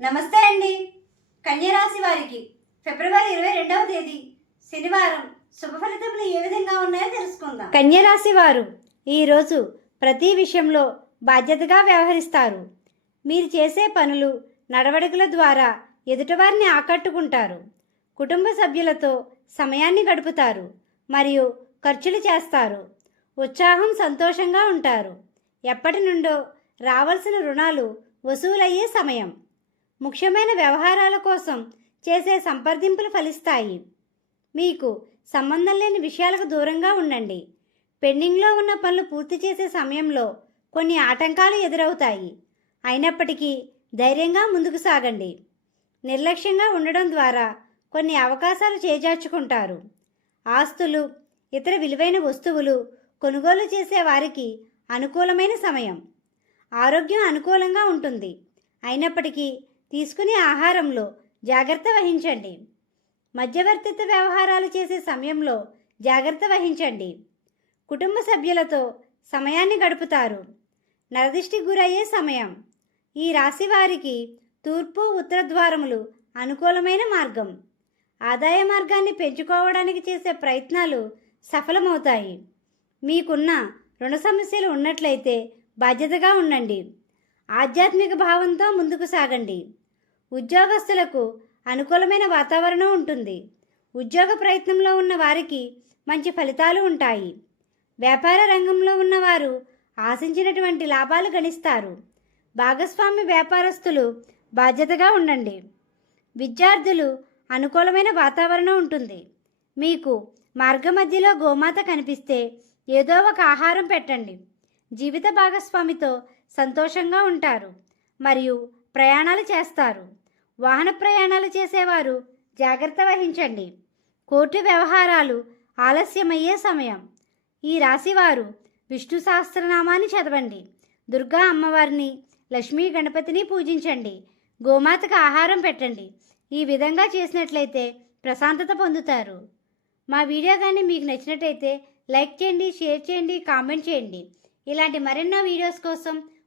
నమస్తే అండి. కన్యరాశి వారికి ఫిబ్రవరి ఇరవై రెండవ తేదీ శనివారం. శుభ ఫలితములు ఏ విధంగా ఉన్నాయో తెలుసుకుందాం. కన్యరాశి వారు ఈరోజు ప్రతి విషయంలో బాధ్యతగా వ్యవహరిస్తారు. మీరు చేసే పనులు నడవడికల ద్వారా ఎదుటివారిని ఆకట్టుకుంటారు. కుటుంబ సభ్యులతో సమయాన్ని గడుపుతారు మరియు ఖర్చులు చేస్తారు. ఉత్సాహం సంతోషంగా ఉంటారు. ఎప్పటి నుండో రావాల్సిన రుణాలు వసూలయ్యే సమయం. ముఖ్యమైన వ్యవహారాల కోసం చేసే సంప్రదింపులు ఫలిస్తాయి. మీకు సంబంధం లేని విషయాలకు దూరంగా ఉండండి. పెండింగ్లో ఉన్న పనులు పూర్తి చేసే సమయంలో కొన్ని ఆటంకాలు ఎదురవుతాయి. అయినప్పటికీ ధైర్యంగా ముందుకు సాగండి. నిర్లక్ష్యంగా ఉండడం ద్వారా కొన్ని అవకాశాలు చేజార్చుకుంటారు. ఆస్తులు ఇతర విలువైన వస్తువులు కొనుగోలు చేసే వారికి అనుకూలమైన సమయం. ఆరోగ్యం అనుకూలంగా ఉంటుంది. అయినప్పటికీ తీసుకునే ఆహారంలో జాగ్రత్త వహించండి. మధ్యవర్తిత్వ వ్యవహారాలు చేసే సమయంలో జాగ్రత్త వహించండి. కుటుంబ సభ్యులతో సమయాన్ని గడుపుతారు. నరదిష్టికి గురయ్యే సమయం. ఈ రాశి వారికి తూర్పు ఉత్తర ద్వారములు అనుకూలమైన మార్గం. ఆదాయ మార్గాన్ని పెంచుకోవడానికి చేసే ప్రయత్నాలు సఫలమవుతాయి. మీకున్న రుణ సమస్యలు ఉన్నట్లయితే బాధ్యతగా ఉండండి. ఆధ్యాత్మిక భావంతో ముందుకు సాగండి. ఉద్యోగస్తులకు అనుకూలమైన వాతావరణం ఉంటుంది. ఉద్యోగ ప్రయత్నంలో ఉన్న వారికి మంచి ఫలితాలు ఉంటాయి. వ్యాపార రంగంలో ఉన్నవారు ఆశించినటువంటి లాభాలు గణిస్తారు. భాగస్వామి వ్యాపారస్తులు బాధ్యతగా ఉండండి. విద్యార్థులు అనుకూలమైన వాతావరణం ఉంటుంది. మీకు మార్గ మధ్యలో గోమాత కనిపిస్తే ఏదో ఒక ఆహారం పెట్టండి. జీవిత భాగస్వామితో సంతోషంగా ఉంటారు. మరియు ప్రయాణాలు చేస్తారు. వాహన ప్రయాణాలు చేసేవారు జాగ్రత్త వహించండి. కోర్టు వ్యవహారాలు ఆలస్యమయ్యే సమయం. ఈ రాశివారు విష్ణు సహస్రనామాన్ని చదవండి. దుర్గా అమ్మవారిని లక్ష్మీ గణపతిని పూజించండి. గోమాతకు ఆహారం పెట్టండి. ఈ విధంగా చేసినట్లయితే ప్రశాంతత పొందుతారు. మా వీడియో కానీ మీకు నచ్చినట్టయితే లైక్ చేయండి షేర్ చేయండి కామెంట్ చేయండి. ఇలాంటి మరెన్నో వీడియోస్ కోసం